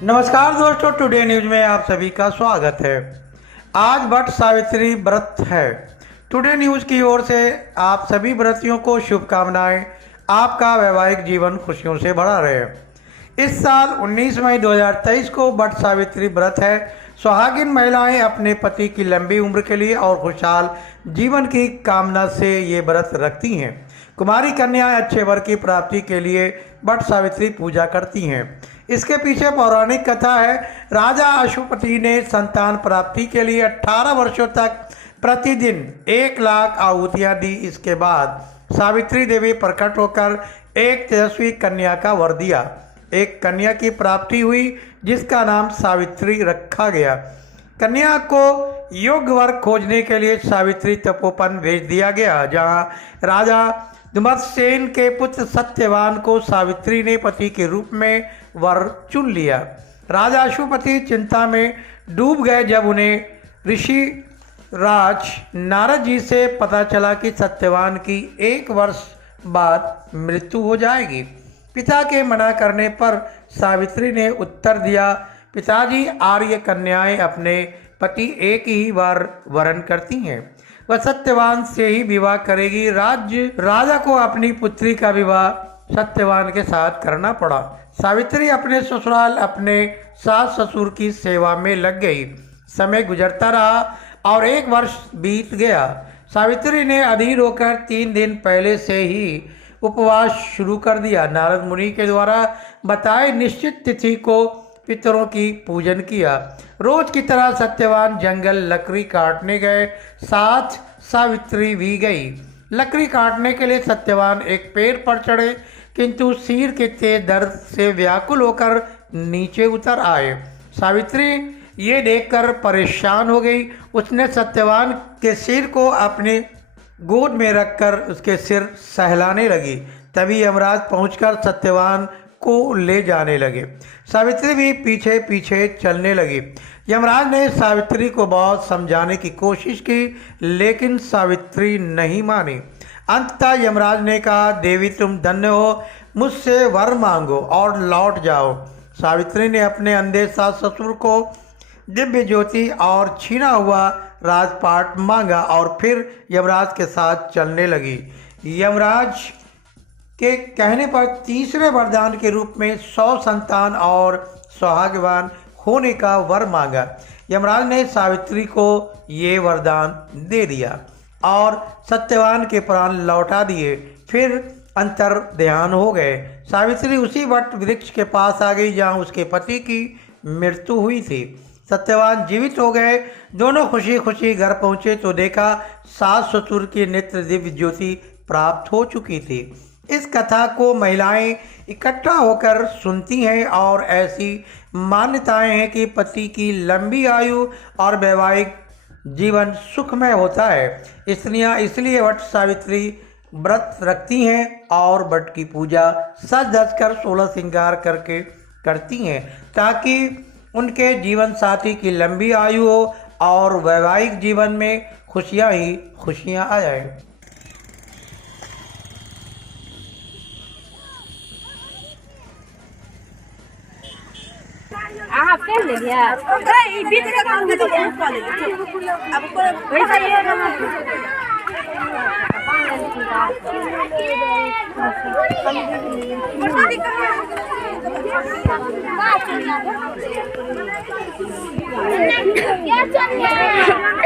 नमस्कार दोस्तों, today news में आप सभी का स्वागत है। आज वट सावित्री व्रत है। टुडे न्यूज की ओर से आप सभी व्रतियों को शुभकामनाएं। आपका वैवाहिक जीवन खुशियों से भरा रहे। इस साल 19 मई 2023 को वट सावित्री व्रत है। सुहागिन महिलाएं अपने पति की लंबी उम्र के लिए और खुशहाल जीवन की कामना से ये व्रत रखती हैं। कुमारी कन्याएं अच्छे वर की प्राप्ति के लिए वट सावित्री पूजा करती हैं। इसके पीछे पौराणिक कथा है। राजा अशुपति ने संतान प्राप्ति के लिए 18 वर्षों तक प्रतिदिन 1 लाख आहुतियां दी। इसके बाद सावित्री देवी प्रकट होकर एक तेजस्वी कन्या का वर दिया। एक कन्या की प्राप्ति हुई जिसका नाम सावित्री रखा गया। कन्या को योग्य वर खोजने के लिए सावित्री तपोवन भेज दिया गया, जहां राजा दुमतसेन के पुत्र सत्यवान को सावित्री ने पति के रूप में वर चुन लिया। राजा अशुपति चिंता में डूब गए जब उन्हें ऋषि राज नारद जी से पता चला कि सत्यवान की 1 वर्ष बाद मृत्यु हो जाएगी। पिता के मना करने पर सावित्री ने उत्तर दिया, पिताजी, आर्य कन्याएं अपने पति एक ही बार वरण करती हैं। वह सत्यवान से ही विवाह करेगी। राजा को अपनी पुत्री का विवाह सत्यवान के साथ करना पड़ा। सावित्री अपने ससुराल अपने सास ससुर की सेवा में लग गई। समय गुजरता रहा और 1 वर्ष बीत गया। सावित्री ने अधीर होकर 3 दिन पहले से ही उपवास शुरू कर दिया। नारद मुनि के द्वारा बताए निश्चित तिथि को पितरों की पूजन किया। रोज की तरह सत्यवान जंगल लकड़ी काटने गए, साथ सावित्री भी गई। लकड़ी काटने के लिए सत्यवान एक पेड़ पर चढ़े, किंतु सिर के तेज दर्द से व्याकुल होकर नीचे उतर आए। सावित्री ये देखकर परेशान हो गई। उसने सत्यवान के सिर को अपने गोद में रखकर उसके सिर सहलाने लगी। तभी यमराज पहुंचकर सत्यवान को ले जाने लगे। सावित्री भी पीछे पीछे चलने लगी। यमराज ने सावित्री को बहुत समझाने की कोशिश की, लेकिन सावित्री नहीं मानी। अंततः यमराज ने कहा, देवी तुम धन्य हो, मुझसे वर मांगो और लौट जाओ। सावित्री ने अपने अंधे सास ससुर को दिव्य ज्योति और छीना हुआ राजपाट मांगा और फिर यमराज के साथ चलने लगी। यमराज के कहने पर तीसरे वरदान के रूप में 100 संतान और सुहागवान होने का वर मांगा। यमराज ने सावित्री को ये वरदान दे दिया और सत्यवान के प्राण लौटा दिए। फिर अंतर ध्यान हो गए। सावित्री उसी वट वृक्ष के पास आ गई जहाँ उसके पति की मृत्यु हुई थी। सत्यवान जीवित हो गए। दोनों खुशी खुशी घर पहुँचे तो देखा सास ससुर की नेत्र दिव्य ज्योति प्राप्त हो चुकी थी। इस कथा को महिलाएं इकट्ठा होकर सुनती हैं और ऐसी मान्यताएं हैं कि पति की लंबी आयु और वैवाहिक जीवन सुखमय होता है। स्त्रियां इसलिए वट सावित्री व्रत रखती हैं और वट की पूजा सज धज कर 16 श्रृंगार करके करती हैं, ताकि उनके जीवन साथी की लंबी आयु हो और वैवाहिक जीवन में खुशियां ही खुशियां आ जाएं। आप कर ले लिया ए बीच का काम दे दिया अब को वैसा ये क्या चल रहा है।